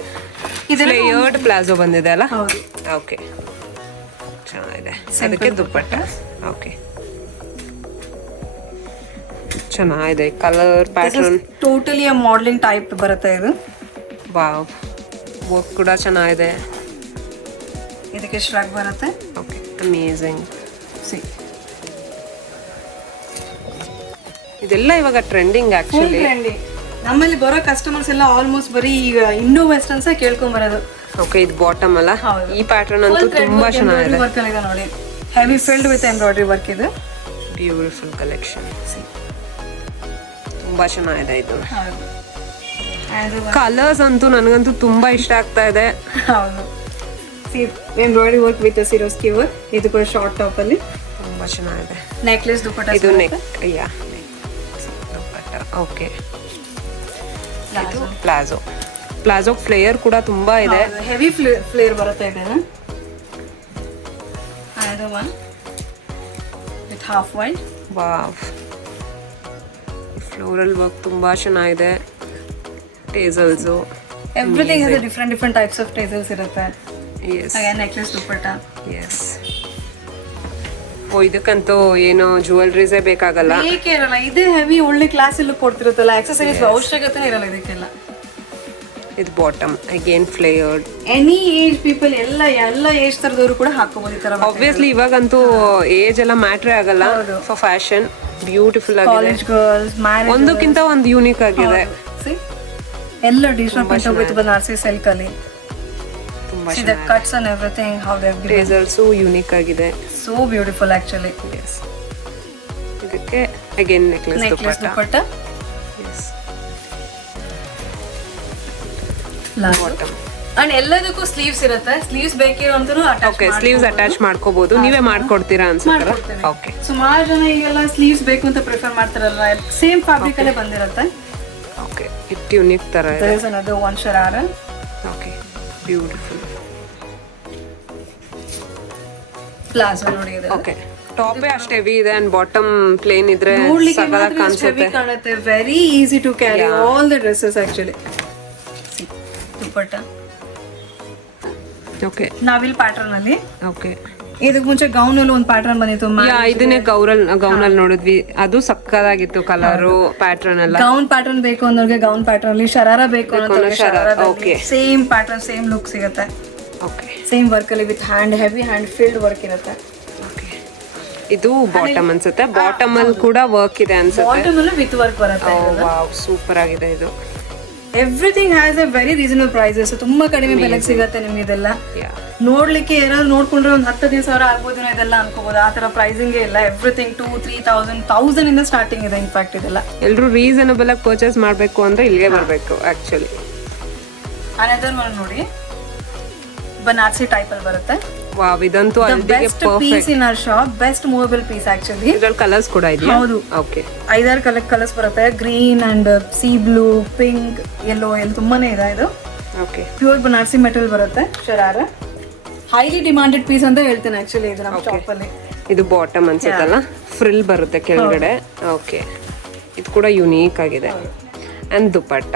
ಇದೆಲ್ಲ ಫ್ಲೇಯರ್ಡ್ ಪ್ಲಾಜೋ ಬಂದಿದೆ ಅಲ್ಲ? ಹೌದು. ಓಕೆ, ಚೆನ್ನಾಗಿದೆ. ಅದಕ್ಕೆ ದುಪ್ಪಟ್ಟ. ಓಕೆ, ಚೆನ್ನಾಗಿದೆ. Colour pattern totally modelling type ಬರುತ್ತೆ ಇದು. ವಾವ್, ವರ್ಕ್ ಕೂಡ ಚೆನ್ನಾಗಿದೆ. ಇದಕ್ಕೆ ಶ್ರಗ್ ಬರುತ್ತೆ. Okay, amazing. ಸಿ, ಇದೆಲ್ಲ ಇವಾಗ ಟ್ರೆಂಡಿಂಗ್ ಆಕ್ಚುಲಿ. ನಮ್ಮಲ್ಲಿ ಬರೋ ಕಸ್ಟಮರ್ಸ್ ಎಲ್ಲ ಆಲ್ಮೋಸ್ಟ್ ಬರೀ ಈಗ ಇಂಡೋ ವೆಸ್ಟರ್ನ್ಸ್ ಕೇಳ್ಕೊಂಡ್ ಬರೋದು. ಓಕೆ, ಇದು ಬಾಟಮ್ ಅಲ್ಲ? ಈ ಪ್ಯಾಟರ್ನ್ ಅಂತೂ ತುಂಬಾ ಚೆನ್ನಾಗಿದೆ. ವರ್ಕ್ ಇದೆ ನೋಡಿ, heavy filled with embroidery work ಇದು. ಬ್ಯೂಟಿಫುಲ್ ಕಲೆಕ್ಷನ್, ತುಂಬಾ ಚೆನ್ನಾಗಿದೆ ಇದು. ಕಲರ್ಸ್ ಅಂತೂ ನನಗಂತೂ ತುಂಬಾ ಇಷ್ಟ ಆಗ್ತಾ ಇದೆ. ಹೌದು, embroidery work with Swarovski work. ಇದು ಕೂಡ ಶಾರ್ಟ್ ಟಾಪ್ ಅಲ್ಲಿ ತುಂಬಾ ಚೆನ್ನಾಗಿದೆ. ನೆಕ್ಲೆಸ್ ದುಪಟ್ಟ. ಇದು ನೆಕ್, ಯಾ ದುಪಟ್ಟ. ಓಕೆ, ಇದು ಪ್ಲಾಜೋ. ಪ್ಲಾಜೋ ಫ್ಲೇಯರ್ ಕೂಡ ತುಂಬಾ ಇದೆ. ಹೆವಿ ಫ್ಲೇರ್ ಬರುತ್ತೆ ಇದೆ. ಇದು one with half wide. Wow, floral work ತುಂಬಾ ಚೆನ್ನಾಗಿದೆ. Tassels, everything has different types of tassels ಇರುತ್ತೆ. Yes, necklace dupatta. Yes. Oh, ಇದಕ್ಕಂತೂ ಏನು ಜುವೆಲ್ರೀಸೇ ಬೇಕಾಗಲ್ಲ. ಬೇಕೇ ಇರಲ್ಲ. ಇದೇ ಹೆವಿ ಒಳ್ಳೆ ಕ್ಲಾಸ್ ಎಲ್ಲ ಕೊಡ್ತಿರುತ್ತಲ್ಲ, ಆಕ್ಸೆಸರೀಸ್ ಅವಶ್ಯಕತೆ ಇರಲ್ಲ ಇದಕ್ಕೆಲ್ಲ. ಇದು bottom, again flared. Any age people ಎಲ್ಲ ಏಜ್ ತರದವರು ಕೂಡ ಹಾಕೋಬಹುದು ಈ ತರ. ಆಬ್ವಿಯಸ್ಲಿ ಇವಾಗಂತೂ ಏಜ್ ಎಲ್ಲ ಮ್ಯಾಟ್ರೇ ಆಗಲ್ಲ ಫಾರ್ ಫ್ಯಾಷನ್. ಬ್ಯೂಟಿಫುಲ್ ಆಗಿದೆ. ಕಾಲೇಜ್ ಗರ್ಲ್ಸ್, ಮ್ಯಾರೇಜ್, ಒಂದಕ್ಕಿಂತ ಒಂದು ಯೂನಿಕ್ ಆಗಿದೆ. ಎಲ್ಲ ಡಿಫರೆಂಟ್ ವಿತ್ ಬನಾರಸಿ ಸಿಲ್ಕ್ ಅಲ್ಲಿ. ತುಂಬಾ See the cuts and everything, how they have given. Tassels unique ಆಗಿದೆ. So beautiful actually. Yes. ಇದಕ್ಕೆ again necklace dupatta. Yes. Bottom. And ಎಲ್ಲದಕ್ಕೂ ಸ್ಲೀವ್ಸ್ ಇರುತ್ತೆ. ಸ್ಲೀವ್ಸ್ ಬೇಕಿರೋಂತೂ ಅಟ್ಯಾಚ್. ಓಕೆ, ಸ್ಲೀವ್ಸ್ ಅಟ್ಯಾಚ್ ಮಾಡ್ಕೋಬಹುದು. ನೀವೇ ಮಾಡ್ಕೊಡ್ತೀರಾ ಅನ್ಸುತ್ತಲ್ಲ? ಓಕೆ, ಸುಮಾರು ಜನ ಈಗೆಲ್ಲ ಸ್ಲೀವ್ಸ್ ಬೇಕು ಅಂತ ಪ್ರಿಫರ್ ಮಾಡ್ತಾರಲ್ಲ, ಸೇಮ್ ಫ್ಯಾಬ್ರಿಕ್ ಅಲ್ಲೇ ಬಂದಿರುತ್ತೆ. ಓಕೆ, ಇಟ್ ಯೂನಿಕ್ ತರ ಇದೆ. There is another one sharara. Okay, beautiful. Palazzo ನೋಡಿ ಇದು. ಓಕೆ, ಟಾಪ್ ಅಷ್ಟೇ ಹೆವಿ ಇದೆ ಅಂಡ್ ಬಾಟಮ್ ಪ್ಲೇನ್ ಇದ್ರೆ ನೋಡ್ಲಿಕ್ಕೆ ಸಗಲ ಕಾಣಿಸುತ್ತೆ. ಕಾಣುತ್ತೆ. Very easy to carry all the dresses actually. Dupatta. Okay, ನಾವಿಲ್ ಪ್ಯಾಟರ್ನ್ ಅಲ್ಲಿ. ಓಕೆ, ಇದಕ್ಕೆ ಮುಂಚೆ ಗೌನ್ ಅಲ್ಲಿ ಒಂದು ಪ್ಯಾಟರ್ನ್ ಬಂದಿತ್ತು. ಇದನ್ನೇ ಗೌನ್ ಅಲ್ಲಿ ನೋಡಿದ್ವಿ. ಅದು ಸಕ್ಕದಾಗಿತ್ತು ಕಲರ್ ಪ್ಯಾಟರ್ನ್ ಎಲ್ಲ. ಗೌನ್ ಪ್ಯಾಟರ್ನ್ ಬೇಕು ಅನ್ನೋರಿಗೆ ಗೌನ್ ಪ್ಯಾಟರ್ನ್ ಅಲ್ಲಿ, ಶರಾರ ಬೇಕು ಅನ್ನೋರಿಗೆ ಸೇಮ್ ಪ್ಯಾಟರ್ನ್, ಸೇಮ್ ಲುಕ್ ಸಿಗುತ್ತೆ. ಓಕೆ, ಸೇಮ್ ವರ್ಕ್ ಅಲ್ಲಿ with heavy hand filled work ಇರುತ್ತೆ. ಓಕೆ, ಇದು ಬಾಟಮ್ ಅನ್ಸುತ್ತೆ. ಬಾಟಮ್ ಅಲ್ಲಿ ಕೂಡ ವರ್ಕ್ ಇದೆ ಅನ್ಸುತ್ತೆ. ಬಾಟಮ್ ಅಲ್ಲಿ ವಿತ್ ವರ್ಕ್ ಬರುತ್ತೆ. ವಾವ್, ಸೂಪರ್ ಆಗಿದೆ ಇದು. Everything has a very reasonable prices. ತುಂಬಾ ಕಡಿಮೆ ಬೆಲೆಗೆ ಸಿಗುತ್ತೆ ನಿಮ್ಗೆ ಇದೆಲ್ಲ. ನೋಡ್ಲಿಕ್ಕೆ ಏನಾದ್ರು ನೋಡ್ಕೊಂಡ್ರೆ ಒಂದು 10,000 ಆಗ್ಬೋದು ಇದೆಲ್ಲ ಅನ್ಕೋಬಹುದು. ಆ ತರ ಪ್ರೈಸಿಂಗ್ ಇಲ್ಲ. ಎವ್ರಿಥಿಂಗ್ 2,000-3,000 ಇಂದ ಸ್ಟಾರ್ಟಿಂಗ್ ಇದೆ. ಇನ್ಫ್ಯಾಕ್ಟ್ ಇದೆಲ್ಲ ಎಲ್ಲರೂ ರೀಸನಬಲ್ ಆಗಿ ಪರ್ಚೇಸ್ ಮಾಡಬೇಕು ಅಂದ್ರೆ ಇಲ್ಲಿಗೆ ಬರಬೇಕು ಆಕ್ಚುಲಿ. ಅನದರ್ ಒನ್ ನೋಡಿ, ಬನಾರಸಿ ಟೈಪ್ ಅಲ್ಲಿ ಬರುತ್ತೆ. ವಾವ್, ಇದಂತೂ ಅಲ್ಟಿಗೆ perfect piece in our shop. Best movable piece actually. ಇದರಲ್ಲಿ ಕಲರ್ಸ್ ಕೂಡ ಇದೆಯಾ? ಹೌದು. ಓಕೆ, 5-6 ಕಲರ್ಸ್ ಬರುತ್ತೆ. Green and sea blue, pink, yellow ಎಲ್ಲ ತುಂಬಾನೇ ಇದೆ ಇದು. ಓಕೆ, ಪ್ಯೂರ್ ಬನಾರಸಿ ಮೆಟೀರಿಯಲ್ ಬರುತ್ತೆ. ಶರಾರ ಹೈಲಿ ಡಿಮಾಂಡೆಡ್ ಪೀಸ್ ಅಂತ ಹೇಳ್ತೇನೆ ಆಕ್ಚುಲಿ ಇದು ನಮ್ಮ ಶಾಪ್ ಅಲ್ಲಿ. ಇದು ಬಾಟಮ್ ಅನ್ಸುತ್ತಲ್ಲ, ಫ್ರಿಲ್ ಬರುತ್ತೆ ಕೆಳಗಡೆ. ಓಕೆ, ಇದು ಕೂಡ ಯುನೀಕ್ ಆಗಿದೆ. ಅಂಡ್ ದುಪಟ್ಟ.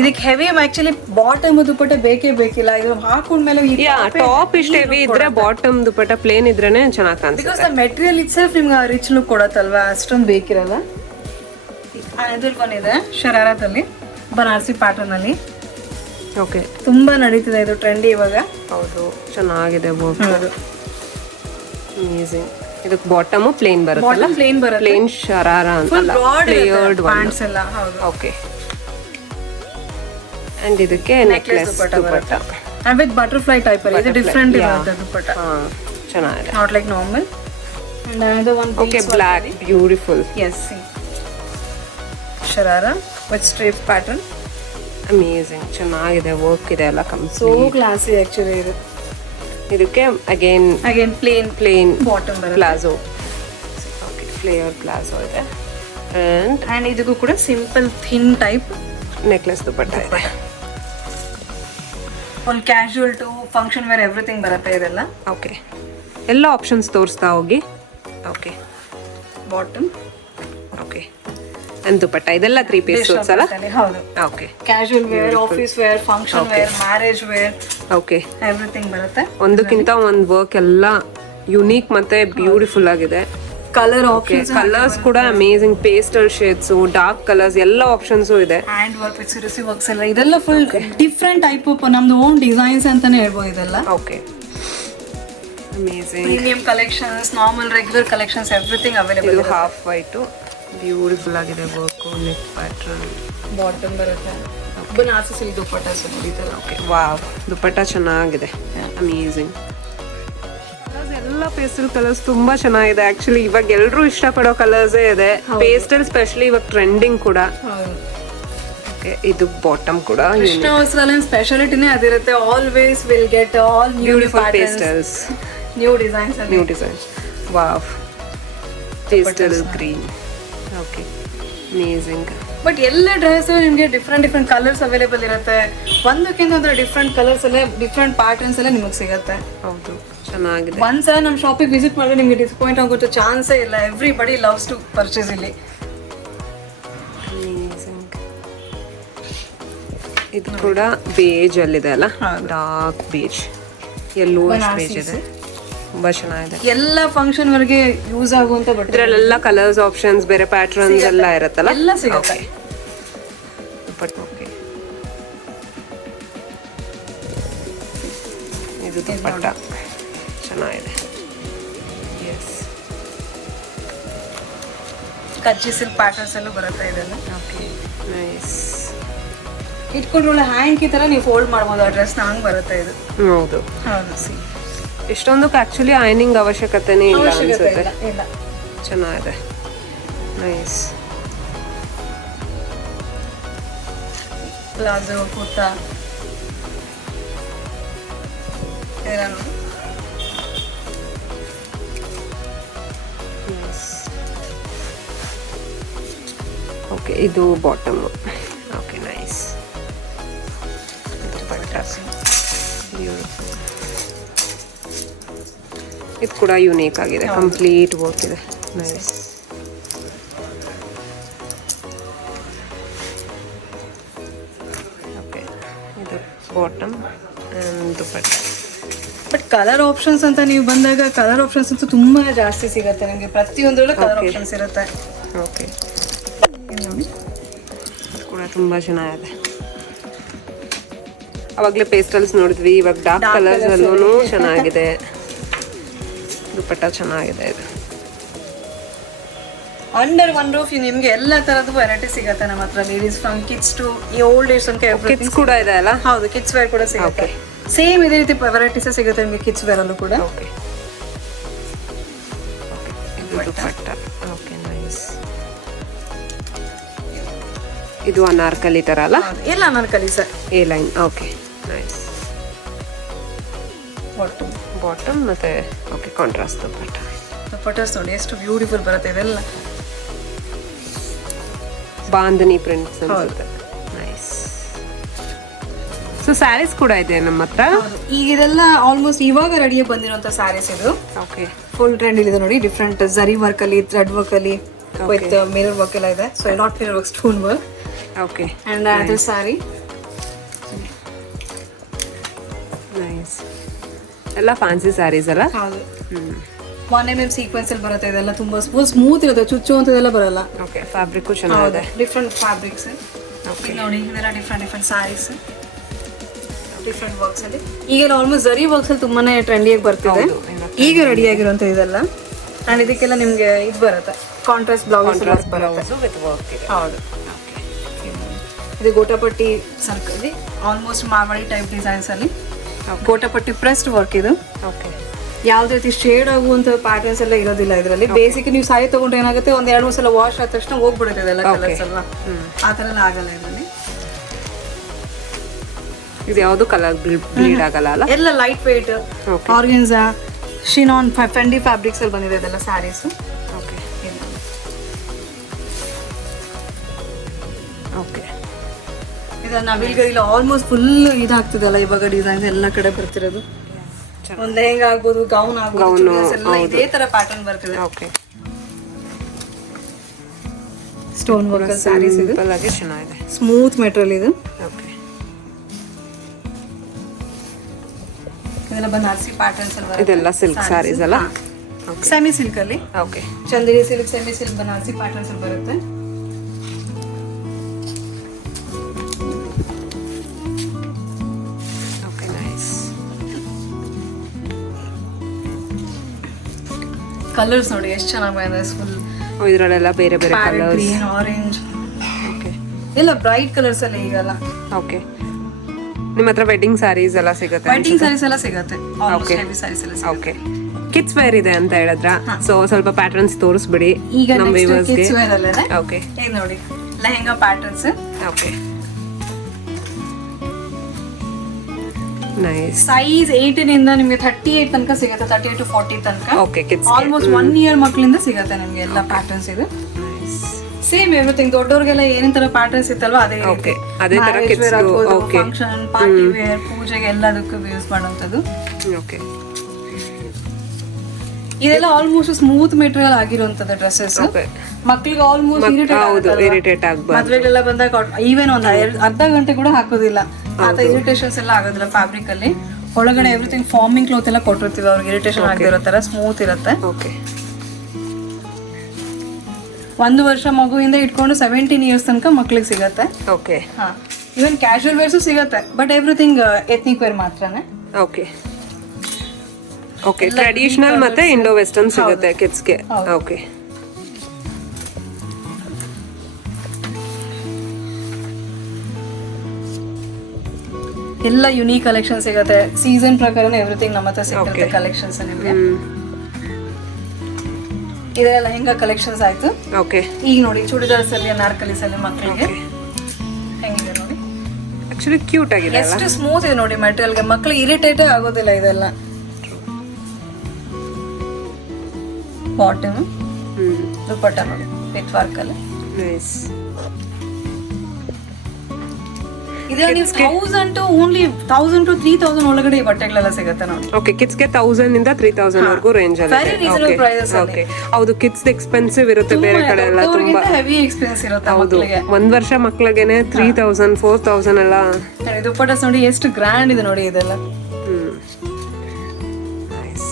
ಇದಕ್ಕೆ ಹೆವಿ ಆಕ್ಚುಲಿ ಬಾಟಮ್ ದುಪಟ್ಟ ಬೇಕೇ ಬೇಕಿಲ್ಲ. ಇದು ಹಾಕೊಂಡ್ಮೇಲೆ ಟಾಪ್ ಇಷ್ಟ ಹೆವಿ ಇದ್ರೆ ಬಾಟಮ್ ದುಪಟ್ಟ ಪ್ಲೇನ್ ಇದ್ರೇನೆ ಚೆನ್ನಾಗಿ ಕಾಣಿಸುತ್ತೆ. ಬಿಕಾಸ್ ದ ಮೆಟೀರಿಯಲ್ ಇಟ್ಸೆಲ್ಫ್ ನಿಮ್ಗೆ ರಿಚ್ ಲುಕ್ ಕೊಡತ್ತಲ್ವಾ, ಅಷ್ಟೊಂದು ಬೇಕಿರಲ್ಲ. ಅನದರ್ ಒನ್ ಇದೆ ಶರಾರದಲ್ಲಿ, ಬನಾರಸಿ ಪ್ಯಾಟರ್ನ್ ಅಲ್ಲಿ. ಓಕೆ, ತುಂಬಾ ನಡೀತಿದೆ ಇದು ಟ್ರೆಂಡಿ ಇವಾಗ. ಹೌದು, ಚೆನ್ನಾಗಿದೆ ವರ್ಕ್. ಅಮೇಜಿಂಗ್. ಇದಕ್ಕೆ ಬಾಟಮ್ ಪ್ಲೇನ್ ಬರುತ್ತೆ. ಪ್ಲೇನ್ ಬರುತ್ತೆ. ಪ್ಲೇನ್ ಶರಾರ ಅಂತಲ್ಲ, ಫ್ಲೇಯರ್ಡ್ ಪ್ಯಾಂಟ್ಸ್ ಎಲ್ಲ. ಹೌದು. ಓಕೆ, ಅಂಡ್ ಇದಕ್ಕೆ necklace dupatta and with butterfly type ಅಲ್ಲಿ. ಇದು ಡಿಫರೆಂಟ್ ಇರುತ್ತೆ ದುಪಟ್ಟ. ಚೆನ್ನಾಗಿದೆ, not like normal. And another one okay, black, beautiful. Yes, sharara with strip pattern. Amazing, ಚೆನ್ನಾಗಿದೆ ವರ್ಕ್ ಇದೆ ಎಲ್ಲ. ಸೋ ಕ್ಲಾಸಿ ಆಕ್ಚುಲಿ ಇದು. ಇದಕ್ಕೆ again plain bottom palazzo. Okay, flare palazzo ಇದೆ. ಅಂಡ್ ಇದಕ್ಕೂ ಕೂಡ simple thin type necklace dupatta ಇದೆ. Full casual to function wear everything ಬರುತ್ತೆ ಇದೆಲ್ಲ. ಓಕೆ, ಎಲ್ಲ ಆಪ್ಷನ್ಸ್ ತೋರಿಸ್ತಾ ಹೋಗಿ. Okay, bottom. Okay, and dupatta ಇದೆಲ್ಲ 3 ಪೀಸ್ ಸೂಟ್ಸ್ ಅಲ್ಲ? ಹೌದು. Okay casual wear, office wear, function wear, marriage wear, okay. Everything ಬರುತ್ತೆ. ಒಂದಕ್ಕಿಂತ ಒಂದು ವರ್ಕ್ ಎಲ್ಲ ಯುನೀಕ್ ಮತ್ತೆ ಬ್ಯೂಟಿಫುಲ್ ಆಗಿದೆ. ಕಲರ್ ಆಪ್ಷನ್ಸ್, ಕಲರ್ಸ್ ಕೂಡ amazing, pastel shades, dark colours ಎಲ್ಲ ಆಪ್ಷನ್ಸ್ ಇದೆ. ಹ್ಯಾಂಡ್ ವರ್ಕ್ ವಿತ್ ಸಿರಿಸಿ ವರ್ಕ್ಸ್ ಎಲ್ಲ ಇದೆಲ್ಲ ಫುಲ್ ಡಿಫ್ರೆಂಟ್ ಟೈಪ್ ಆಫ್ ನಮ್ದು ಓನ್ ಡಿಸೈನ್ಸ್ ಅಂತಾನೆ ಹೇಳ್ಬೋದು ಇದೆಲ್ಲ. Okay, amazing. Premium collections, normal regular collections, everything available. ಇದು ಹಾಫ್ ವೈಟ್ ಬ್ಯೂಟಿಫುಲ್ ಆಗಿದೆ ವರ್ಕ್, ನೆಕ್ ಪ್ಯಾಟರ್ನ್, ಬಾಟಮ್ ಬರುತ್ತೆ. ಬನಾರಸಿ ಸಿಲ್ಕ್ ದುಪಟ್ಟ ನೋಡಿದಲ್ಲ. ಓಕೆ, ವಾವ್, ದುಪಟ್ಟ ಚೆನ್ನಾಗಿದೆ, ಅಮೇಸಿಂಗ್. ಎಲ್ಲ ಪೇಸ್ಟಲ್ ಕಲರ್ಸ್ ತುಂಬಾ ಚೆನ್ನಾಗಿದೆ. ಆಕ್ಚುಲಿ ಇವಾಗ ಎಲ್ಲರೂ ಇಷ್ಟಪಡೋ ಕಲರ್ಸೇ ಇದೆ. ಪೇಸ್ಟಲ್ ಸ್ಪೆಷಲಿ ಇವಾಗ ಟ್ರೆಂಡಿಂಗ್ ಕೂಡ. ಓಕೆ, ಇದು ಬಾಟಮ್ ಕೂಡ ಕೃಷ್ಣ ವಸ್ತ್ರಾಲಯ ಸ್ಪೆಷಾಲಿಟಿನೇ ಅದಿರುತ್ತೆ. Always will get all beautiful pastels, new designs, new designs. Wow, pastel green. Okay, amazing. But ಎಲ್ಲ ಡ್ರೆಸ್ ನಿಮಗೆ ಡಿಫ್ರೆಂಟ್ ಕಲರ್ಸ್ ಅವೈಲೇಬಲ್ ಇರುತ್ತೆ. ಒಂದಕ್ಕಿಂತ ಒಂದು ಡಿಫ್ರೆಂಟ್ ಕಲರ್ಸ್ ಎಲ್ಲ, ಡಿಫ್ರೆಂಟ್ ಪ್ಯಾಟರ್ನ್ಸ್ ಎಲ್ಲ ನಿಮಗೆ ಸಿಗುತ್ತೆ. ಹೌದು, ಚೆನ್ನಾಗಿದೆ. ಒಂದ್ಸಲ ನಮ್ಮ ಶಾಪಿಗೆ ವಿಸಿಟ್ ಮಾಡಿದ್ರೆ ನಿಮಗೆ ಡಿಸಪಾಯಿಂಟ್ ಆಗೋದು ಚಾನ್ಸೇ ಇಲ್ಲ. ಎವ್ರಿಬಡಿ ಲವ್ಸ್ ಟು ಪರ್ಚೇಸ್ ಇಲ್ಲಿ. ಇದು ಕೂಡ ಬೇಜ್ ಅಲ್ಲಿದೆ ಅಲ್ಲ, ಡಾರ್ಕ್ ಬೇಜ್, ಎಲ್ಲೋ ಬೇಜ್ ಇದೆ, ತುಂಬಾ ಚೆನ್ನಾಗಿದೆ. ಎಲ್ಲ ಫಂಕ್ಷನ್ ವರೆಗೆ ಯೂಸ್ ಆಗುವಂತ ಬಟ್ಟೆ. ಇದ್ರಲ್ಲೆಲ್ಲ ಕಲರ್ಸ್ ಆಪ್ಷನ್ಸ್, ಬೇರೆ ಪ್ಯಾಟರ್ನ್ಸ್ ಎಲ್ಲ ಇರುತ್ತಲ್ಲ, ಎಲ್ಲ ಸಿಗುತ್ತೆ. ಓಕೆ, ಇದು ದುಪಟ್ಟ ಚೆನ್ನಾಗಿದೆ. ಎಸ್, ಕಚ್ಚಿ ಸಿಲ್ಕ್ ಪ್ಯಾಟರ್ನ್ಸ್ ಎಲ್ಲ ಬರುತ್ತೆ ಇದೆಲ್ಲ. Okay, nice. ಇಟ್ಕೊಂಡ್ರೆ ಹ್ಯಾಂಡ್ ತರ ನೀವು ಫೋಲ್ಡ್ ಮಾಡ್ಬೋದು ಆ ಡ್ರೆಸ್ ಹಂಗ್ ಬರುತ್ತೆ ಇದು. ಹೌದು ಹೌದು, ಸಿ ಇಷ್ಟೊಂದಕ್ಕೆ ಆಕ್ಚುಲಿ ಐನಿಂಗ್ ಅವಶ್ಯಕತೆನೇ ಇಲ್ಲ ಅನ್ಸುತ್ತೆ. ಇಲ್ಲ, ಚೆನ್ನಾಗಿದೆ, ನೈಸ್. ಪ್ಲಾಜೋ, ಕುರ್ತಾ ಓಕೆ, ಇದು ಬಾಟಮ್. Okay, nice. ಇದು ಕೂಡ ಯುನೀಕ್ ಆಗಿದೆ, ಕಂಪ್ಲೀಟ್ ವರ್ಕ್ ಇದೆ, ನೈಸ್. ಓಕೆ, ಇದು bottom and dupatta. But colour options ಅಂತ ನೀವು ಬಂದಾಗ ಕಲರ್ ಆಪ್ಷನ್ಸ್ ಅಂತೂ ತುಂಬಾ ಜಾಸ್ತಿ ಸಿಗುತ್ತೆ ನಿಮಗೆ. ಪ್ರತಿಯೊಂದರಲ್ಲೂ ಕಲರ್ ಆಪ್ಷನ್ಸ್ ಇರುತ್ತೆ. ಓಕೆ, ಇದು ಕೂಡ ತುಂಬ ಚೆನ್ನಾಗಿದೆ. ಅವಾಗಲೇ ಪೇಸ್ಟಲ್ಸ್ ನೋಡಿದ್ವಿ, ಇವಾಗ ಡಾರ್ಕ್ ಕಲರ್ಸ್ ಅಲ್ಲೂ ಚೆನ್ನಾಗಿದೆ. ದುಪಟ್ಟ ಚೆನ್ನಾಗಿದೆ. ಇದು ಅಂಡರ್ ಒನ್ ರೂಫ್ ನಿಮ್ಗೆ ಎಲ್ಲ ತರದ್ದು ವೆರೈಟಿ ಸಿಗುತ್ತೆ ನಮ್ಮ ಹತ್ರ. Ladies from kids to old age ತನಕ ಕಿಡ್ಸ್ ಕೂಡ ಇದೆ ಅಲ್ಲ? ಹೌದು, ಕಿಡ್ಸ್ ವೇರ್ ಕೂಡ ಸಿಗುತ್ತೆ. ಸೇಮ್ ಇದೇ ರೀತಿ ವೆರೈಟೀಸ್ ಸಿಗುತ್ತೆ ನಿಮಗೆ ಕಿಡ್ಸ್ ವೇರ್ ಅಲ್ಲೂ ಕೂಡ. ಓಕೆ, ಇದು ದುಪಟ್ಟ. Okay, nice. ಇದು ಅನಾರ್ಕಲಿ ತರ ಅಲ್ಲ? ಎಲ್ಲ Anarkali sir, A line. Okay, nice. Bottom ಮತ್ತೆ ಓಕೆ, ಕಾಂಟ್ರಾಸ್ಟ್ ದುಪಟ್ಟ. ದುಪಟ್ಟಸ್ ನೋಡಿ ಎಷ್ಟು ಬ್ಯೂಟಿಫುಲ್ ಬರುತ್ತೆ ಇದೆಲ್ಲ. ಬಾಂಧನಿ ಪ್ರಿಂಟ್ಸ್ ಅನ್ಸುತ್ತೆ. ನೈಸ್. ಸೊ ಸ್ಯಾರೀಸ್ ಕೂಡ ಇದೆ ನಮ್ಮ ಹತ್ರ. ಈಗ ಇದೆಲ್ಲ ಆಲ್ಮೋಸ್ಟ್ ಇವಾಗ ರೆಡಿಯಾಗಿ ಬಂದಿರುವಂತ ಸ್ಯಾರೀಸ್ ಇದು. ಓಕೆ, ಫುಲ್ ಟ್ರೆಂಡ್ ಇದೆ ನೋಡಿ. ಡಿಫ್ರೆಂಟ್ ಜರಿ ವರ್ಕ್ ಅಲ್ಲಿ, ಥ್ರೆಡ್ ವರ್ಕ್ ಅಲ್ಲಿ, ವಿತ್ ಮಿರರ್ ವರ್ಕ್ ಎಲ್ಲ ಇದೆ. So not mirror work, stone work. Okay, and other sari nice. ಎಲ್ಲ ಫ್ಯಾನ್ಸಿ ಸ್ಯಾರೀಸ್ ಅಲ್ಲ? ಹೌದು. 1mm ಸೀಕ್ವೆನ್ಸ್ ಅಲ್ಲಿ ಬರುತ್ತೆ ಇದೆಲ್ಲ. ತುಂಬಾ ಸ್ಮೂತ್ ಇರುತ್ತೆ, ಚುಚ್ಚು ಅಂತದೆಲ್ಲ ಬರಲ್ಲ. ಓಕೆ, ಫ್ಯಾಬ್ರಿಕ್ ಚೆನ್ನಾಗಿದೆ. Different fabrics. ಓಕೆ, ನೋಡಿ ಇದೆಲ್ಲ ಡಿಫ್ರೆಂಟ್ ಸ್ಯಾರೀಸ್, ಡಿಫ್ರೆಂಟ್ ವರ್ಕ್ಸ್ ಅಲ್ಲಿ. ಈಗ ಆಲ್ಮೋಸ್ಟ್ ಜರಿ ವರ್ಕ್ಸ್ ಅಲ್ಲಿ ತುಂಬಾನೇ ಟ್ರೆಂಡಿಯಾಗಿ ಬರ್ತಿದೆ. ಈಗ ರೆಡಿ ಆಗಿರುವಂತ ಇದೆಲ್ಲ. ಅಂಡ್ ಇದಕ್ಕೆಲ್ಲ ನಿಮ್ಗೆ ಇದು ಬರುತ್ತೆ, ಕಾಂಟ್ರಾಸ್ಟ್ ಬ್ಲೌಸ್ ಬರುತ್ತೆ ವಿತ್ ವರ್ಕ್ ಇದೆ. ಹೌದು. ಇದು ಗೋಟಪಟ್ಟಿ ಸರ್ಕಲ್ಲಿ ಆಲ್ಮೋಸ್ಟ್ ಮಾರ್ವಾಡಿ ಟೈಪ್ ಡಿಸೈನ್ಸ್ ಅಲ್ಲಿ ಗೋಟಪಟ್ಟಿ ಪ್ರೆಸ್ಡ್ ವರ್ಕ್ ಇದು. ಓಕೆ, ಯಾವ್ದೇ ರೀತಿ ಶೇಡ್ ಆಗುವಂತ ಪ್ಯಾಟರ್ನ್ಸ್ ಎಲ್ಲ ಇರೋದಿಲ್ಲ ಇದರಲ್ಲಿ. ಬೇಸಿಕ್ ನೀವು ಸಾರಿ ತಗೊಂಡ್ರೆ ಏನಾಗುತ್ತೆ, ಒಂದ್ 2-3 ಸಲ ವಾಶ್ ಆದ ತಕ್ಷಣ ಹೋಗ್ಬಿಡುತ್ತೆ ಇದೆಲ್ಲ ಕಲರ್ಸ್ ಅಲ್ವಾ. ಆ ತರ ಎಲ್ಲ ಆಗಲ್ಲ ಇದರಲ್ಲಿ. ಇದು ಯಾವುದು ಕಲರ್ ಬ್ಲೀಡ್ ಆಗಲ್ಲ ಅಲ್ಲ? ಎಲ್ಲ light weight organza, chiffon, Fendi fabrics ಅಲ್ಲಿ ಬಂದಿದೆ ಇದೆಲ್ಲ ಸ್ಯಾರೀಸ್. Okay, okay. ಇದು ನವಿಲ್ಗರಿಲ್ಲ ಆಲ್ಮೋಸ್ಟ್ ಫುಲ್ ಇದಾಗ್ತಿದಲ್ಲ ಇವಾಗ ಡಿಸೈನ್ಸ್ ಎಲ್ಲ ಕಡೆ ಬರ್ತಿರೋದು. ಒಂದು ಲೆಹಂಗಾ ಆಗ್ಬೋದು, ಗೌನ್ ಆಗ್ಬೋದು, ಎಲ್ಲ ಇದೇ ತರ ಪ್ಯಾಟರ್ನ್ ಬರ್ತಿದೆ. ಓಕೆ, ಸ್ಟೋನ್ ವರ್ಕ್ ಸ್ಯಾರೀಸ್ ಇದು ಸಿಂಪಲ್ ಆಗಿ ಚೆನ್ನಾಗಿದೆ. ಸ್ಮೂತ್ ಮೆಟೀರಿಯಲ್ ಇದು. ಓಕೆ, ಇದೆಲ್ಲ ಬನಾರಸಿ ಪ್ಯಾಟರ್ನ್ಸ್ ಅಲ್ಲಿ ಬರುತ್ತೆ. ಇದೆಲ್ಲ ಸಿಲ್ಕ್ ಸ್ಯಾರೀಸ್ ಅಲ್ಲ? ಸೆಮಿ ಸಿಲ್ಕ್ ಅಲ್ಲಿ. Okay, Chanderi silk, semi silk, Banarasi patterns ಅಲ್ಲಿ ಬರುತ್ತೆ. Okay, nice. ಕಲರ್ಸ್ ನೋಡಿ ಎಷ್ಟು ಚೆನ್ನಾಗಿ ಬಂದಿದೆ. ಫುಲ್ ಇದರಲ್ಲೆಲ್ಲ ಬೇರೆ ಬೇರೆ ಕಲರ್ಸ್. ಗ್ರೀನ್, ಆರೆಂಜ್, ಓಕೆ, ಎಲ್ಲ ಬ್ರೈಟ್ ಕಲರ್ಸ್ ಅಲ್ಲಿ ಈಗಲ್ಲ. ಓಕೆ. ನಿಮ್ಮ ಹತ್ರ ವೆಡ್ಡಿಂಗ್ ಸ್ಯಾರೀಸ್ ಎಲ್ಲ ಸಿಗುತ್ತೆ? ವೆಡ್ಡಿಂಗ್ ಸ್ಯಾರೀಸ್ ಎಲ್ಲ ಸಿಗುತ್ತೆ. ಆಲ್ಮೋಸ್ಟ್ ಹೆವಿ ಸ್ಯಾರೀಸ್ ಎಲ್ಲ ಸಿಗುತ್ತೆ. ಓಕೆ, ಕಿಡ್ಸ್ ವೇರ್ ಇದೆ ಅಂತ ಹೇಳಿದ್ರ, ಸೊ ಸ್ವಲ್ಪ ಪ್ಯಾಟರ್ನ್ಸ್ ತೋರಿಸ್ಬಿಡಿ ಈಗ ನಮ್ಮ ವ್ಯೂವರ್ಸ್ ಗೆ. ಕಿಡ್ಸ್ ವೇರ್ ಅಲ್ಲೇ ಓಕೆ, ಇದು ನೋಡಿ lehenga patterns. Okay, nice. Size 18 ಇಂದ ನಿಮಗೆ 38 ತನಕ ಸಿಗುತ್ತೆ, 38 to 40 ತನಕ. ಓಕೆ, ಕಿಡ್ಸ್ ಆಲ್ಮೋಸ್ಟ್ 1 ಇಯರ್ ಮಕ್ಕಳಿಂದ ಸಿಗುತ್ತೆ ನಿಮಗೆ ಎಲ್ಲ ಪ್ಯಾಟರ್ನ್ಸ್. ಇದು ಸೇಮ್ ಎವ್ರಿಥಿಂಗ್. ದೊಡ್ಡವ್ರಿಗೆಲ್ಲ ಏನೇನ್ ತರ ಪ್ಯಾಟರ್ನ್ಸ್ ಇತ್ತಲ್ವಾ ಅದೇ ಓಕೆ, ಅದೇ ತರ ಕಿಡ್ಸ್ ಗೂ. ಓಕೆ, ಫಂಕ್ಷನ್, ಪಾರ್ಟಿ ವೇರ್, ಪೂಜೆಗೆ ಎಲ್ಲದಕ್ಕೂ ಯೂಸ್ ಮಾಡುವಂತದ್ದು. ಓಕೆ, ಇದೆಲ್ಲ ಆಲ್ಮೋಸ್ಟ್ ಸ್ಮೂತ್ ಮೆಟೀರಿಯಲ್ ಆಗಿರುವಂತದ್ದು ಡ್ರೆಸ್ಸಸ್. ಓಕೆ, ಮಕ್ಕಳಿಗೆ ಆಲ್ಮೋಸ್ಟ್ ಹೌದು, ಇರಿಟೇಟ್ ಆಗಬಾರ್ದು. ಮದ್ವೆಗೆಲ್ಲ ಬಂದಾಗ ಈವನ್ ಒಂದು ಅರ್ಧ ಗಂಟೆ ಕೂಡ ಹಾಕೋದಿಲ್ಲ, ಆತ ಇರಿಟೇಷನ್ಸ್ ಎಲ್ಲ ಆಗೋದಿಲ್ಲ. ಫ್ಯಾಬ್ರಿಕ್ ಅಲ್ಲಿ ಒಳಗಡೆ ಎವ್ರಿಥಿಂಗ್ ಫಾರ್ಮಿಂಗ್ ಕ್ಲೋತ್ ಎಲ್ಲ ಕೊಟ್ಟಿರ್ತೀವಿ, ಅವ್ರಿಗೆ ಇರಿಟೇಷನ್ ಆಗದಿರೋ ತರ ಸ್ಮೂತ್ ಇರುತ್ತೆ. ಓಕೆ, 1 ವರ್ಷ ಮಗುವಿಂದ ಇಟ್ಕೊಂಡು 17 ಇಯರ್ಸ್ ತನಕ ಮಕ್ಳಿಗೆ ಸಿಗತ್ತೆ. ಓಕೆ, ಹಾ, ಇವನ್ ಕ್ಯಾಶುವಲ್ ವೇರ್ಸು ಸಿಗತ್ತೆ, ಬಟ್ ಎವ್ರಿಥಿಂಗ್ ಎಥ್ನಿಕ್ ವೇರ್ ಮಾತ್ರನೇ. Okay, okay. ಟ್ರೆಡಿಷನಲ್ ಮತ್ತೆ ಇಂಡೋ ವೆಸ್ಟರ್ನ್ ಸಿಗುತ್ತೆ ಕಿಡ್ಸ್ಗೆ. ಓಕೆ, ಎಲ್ಲ ಯುನೀಕ್ ಕಲೆಕ್ಷನ್ ಸಿಗುತ್ತೆ. ಸೀಸನ್ ಪ್ರಕಾರನೇ ಎವ್ರಿಥಿಂಗ್ ನಮ್ಮ ಹತ್ರ ಸಿಗುತ್ತೆ ಕಲೆಕ್ಷನ್ಸ್ ನಿಮಗೆ. ಇದೆಲ್ಲ ಲೆಹಂಗಾ ಕಲೆಕ್ಷನ್ಸ್ ಆಯ್ತು. ಓಕೆ, ಈಗ ನೋಡಿ ಚೂಡಿದಾರ್ಸ್ ಅಲ್ಲಿ, ಅನಾರ್ಕಲೀಸ್ ಅಲ್ಲಿ ಮಕ್ಕಳಿಗೆ ಹೆಂಗಿದೆ ನೋಡಿ. ಆಕ್ಚುಲಿ ಕ್ಯೂಟ್ ಆಗಿದೆ ಅಲ್ಲ? ಎಷ್ಟು ಸ್ಮೂತ್ ಇದೆ ನೋಡಿ ಮೆಟೀರಿಯಲ್ಗೆ, ಮಕ್ಕಳಿಗೆ ಇರಿಟೇಟ್ ಆಗೋದಿಲ್ಲ ಇದೆಲ್ಲ. ಬಾಟಮ್, ದುಪಟ್ಟ ನೋಡಿ ವಿತ್ ವರ್ಕ್ ಅಲ್ಲಿ. ನೈಸ್. ಇದರಲ್ಲಿ ನೀವು 1000 to only 1000 to 3000 ಒಳಗಡೆ ಈ ಬಟ್ಟೆಗಳೆಲ್ಲ ಸಿಗುತ್ತೆ ನೋಡಿ. ಓಕೆ, ಕಿಡ್ಸ್ ಗೆ 1000 ಇಂದ 3000 ವರೆಗೂ ರೇಂಜ್ ಅಲ್ಲಿ. Very reasonable prices ಅಲ್ಲಿ. ಓಕೆ, ಹೌದು. ಕಿಡ್ಸ್ ಎಕ್ಸ್ಪೆನ್ಸಿವ್ ಇರುತ್ತೆ ಬೇರೆ ಕಡೆ ಎಲ್ಲ ತುಂಬಾ. ಹೆವಿ ಎಕ್ಸ್ಪೆನ್ಸ್ ಇರುತ್ತೆ ಹೌದು, ಮಕ್ಕಳಿಗೆ. 1 ವರ್ಷ ಮಕ್ಕಳಿಗೆನೆ 3000 4000 ಎಲ್ಲ. ದುಪಟ್ಟಾಸ್ ನೋಡಿ ಎಷ್ಟು ಗ್ರ್ಯಾಂಡ್ ಇದೆ ನೋಡಿ ಇದೆಲ್ಲ. ನೈಸ್.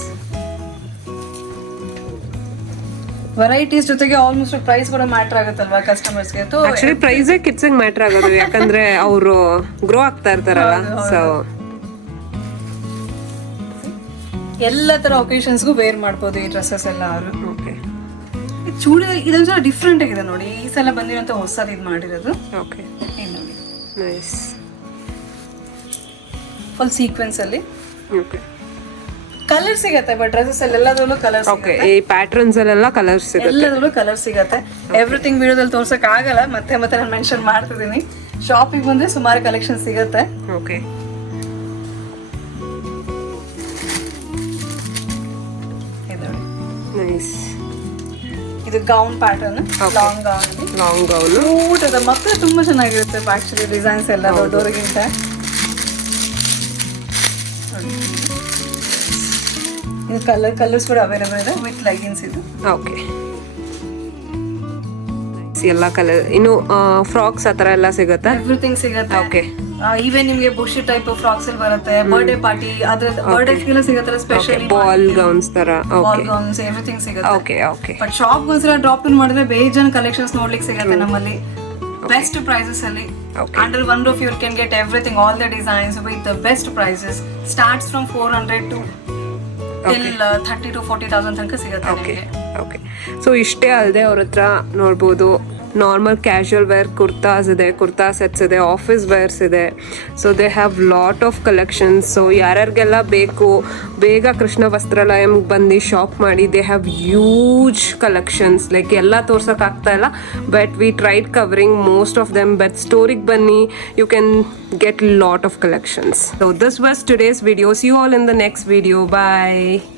ವೆರೈಟೀಸ್ ಜೊತೆಗೆ ಆಲ್ಮೋಸ್ಟ್ ಪ್ರೈಸ್ ಕೂಡ ಮ್ಯಾಟರ್ ಆಗುತ್ತಲ್ವಾ ಕಸ್ಟಮರ್ಸ್ಗೆ. ಆಕ್ಚುಲಿ ಪ್ರೈಸ್ ಕಿಡ್ಸ್ ಮ್ಯಾಟರ್ ಆಗೋದು, ಯಾಕಂದ್ರೆ ಅವರು ಗ್ರೋ ಆಗ್ತಾ ಇರ್ತಾರಲ್ಲ. ಸೊ ಎಲ್ಲ ತರ ಒಕೇಶನ್ಸ್ಗೂ ವೇರ್ ಮಾಡ್ಬೋದು ಈ ಡ್ರೆಸ್ಸಸ್ ಎಲ್ಲ ಅವರು. ಓಕೆ, ಚೂಡಿದಾರ್ ಇದೊಂದ್ಸಲ ಡಿಫ್ರೆಂಟ್ ಆಗಿದೆ ನೋಡಿ, ಈ ಸಲ ಬಂದಿರೋಂಥ ಹೊಸದು ಇದು ಮಾಡಿರೋದು. ಓಕೆ, ಇದು ನೋಡಿ ನೈಸ್. ಫುಲ್ ಸೀಕ್ವೆನ್ಸ್ ಅಲ್ಲಿ ಓಕೆ, ಕಲರ್ ಸಿಗತ್ತೆ, ಬಟ್ ಡ್ರೆಸ್ಸಸ್ ಅಲ್ಲಿ ಎಲ್ಲದರಲ್ಲೂ ಕಲರ್ ಓಕೆ. ಈ ಪ್ಯಾಟರ್ನ್ಸ್ ಅಲ್ಲೆಲ್ಲ ಕಲರ್ಸ್ ಸಿಗುತ್ತೆ. ಎಲ್ಲದರಲ್ಲೂ ಕಲರ್ ಸಿಗತ್ತೆ. ಎವ್ರಿಥಿಂಗ್ ವಿಡಿಯೋದಲ್ಲಿ ತೋರ್ಸಕ್ ಆಗಲ್ಲ, ಮತ್ತೆ ಮತ್ತೆ ನಾನು ಮೆನ್ಷನ್ ಮಾಡ್ತಿದ್ದೀನಿ. ಶಾಪಿಗೆ ಬಂದ್ರೆ ಸುಮಾರು ಕಲೆಕ್ಷನ್ ಸಿಗತ್ತೆ. Okay, nice. ಇದು ಗೌನ್ ಪ್ಯಾಟರ್ನ್, ಲಾಂಗ್ ಗೌನ್ ಅಲ್ಲಿ. ಲಾಂಗ್ ಗೌನ್ ಕ್ಯೂಟ್ ಅದ, ಮಕ್ಕಳು ತುಂಬಾ ಚೆನ್ನಾಗಿರುತ್ತೆ ಆಕ್ಚುಲಿ ಡಿಸೈನ್ಸ್ ಎಲ್ಲ ದೊಡ್ಡವರಿಗಿಂತ. ಇದು ಕಲರ್ಸ್ ಕೂಡ ಅವೈಲೇಬಲ್ ಇದೆ ವಿತ್ ಲೆಗಿನ್ಸ್ ಇದು. ಓಕೆ, ಎಲ್ಲ ಕಲರ್. ಇನ್ನು ಫ್ರಾಕ್ಸ್ ಆತರ ಎಲ್ಲ ಸಿಗುತ್ತಾ? ಎವ್ರಿಥಿಂಗ್ ಸಿಗುತ್ತೆ. ಓಕೆ, ಈವನ್ ನಿಮ್ಗೆ ಬುಷಿ ಟೈಪ್ ಫ್ರಾಕ್ಸ್ ಅಲ್ಲಿ ಬರುತ್ತೆ, ಬರ್ಡೇ ಪಾರ್ಟಿ ಅದ್ರ ಬರ್ಡೇಗೆಲ್ಲ ಸಿಗುತ್ತೆ ಸ್ಪೆಷಲಿ. ಬಾಲ್ ಗೌನ್ಸ್ ತರ. ಬಾಲ್ ಗೌನ್ಸ್ ಎವ್ರಿಥಿಂಗ್ ಸಿಗುತ್ತೆ. Okay, okay. ಬಟ್ ಶಾಪ್ ಒಂದ್ಸಲ ಡ್ರಾಪ್ ಇನ್ ಮಾಡಿದ್ರೆ ಬೇಜಾನ್ ಕಲೆಕ್ಷನ್ಸ್ ನೋಡ್ಲಿಕ್ಕೆ ಸಿಗುತ್ತೆ ನಮ್ಮಲ್ಲಿ ಬೆಸ್ಟ್ ಪ್ರೈಸಸ್ ಅಲ್ಲಿ. Under one roof you can get everything, all the designs with the best prices. Starts from 400 to till 30 to 40,000 ತನಕ ಸಿಗುತ್ತೆ ನಿಮಗೆ. ಓಕೆ, ಸೊ ಇಷ್ಟೇ ಅಲ್ಲದೆ ಅವ್ರ ಹತ್ರ ನೋಡ್ಬೋದು ನಾರ್ಮಲ್ ಕ್ಯಾಶುವಲ್ ವೇರ್ ಕುರ್ತಾಸ್ ಇದೆ, ಕುರ್ತಾ ಸೆಟ್ಸ್ ಇದೆ, ಆಫೀಸ್ ವೇರ್ಸ್ ಇದೆ. So they have lot of collections. So ಯಾರ್ಯಾರಿಗೆಲ್ಲ ಬೇಕು ಬೇಗ ಕೃಷ್ಣ ವಸ್ತ್ರಾಲಯಂಗೆ ಬಂದು ಶಾಪ್ ಮಾಡಿ. They have huge collections. Like ಎಲ್ಲ ತೋರ್ಸೋಕ್ಕಾಗ್ತಾ ಇಲ್ಲ, but we tried covering most of them. But ಸ್ಟೋರಿಗೆ ಬನ್ನಿ, you can get lot of collections. So this was today's video. See you all in the next video. Bye.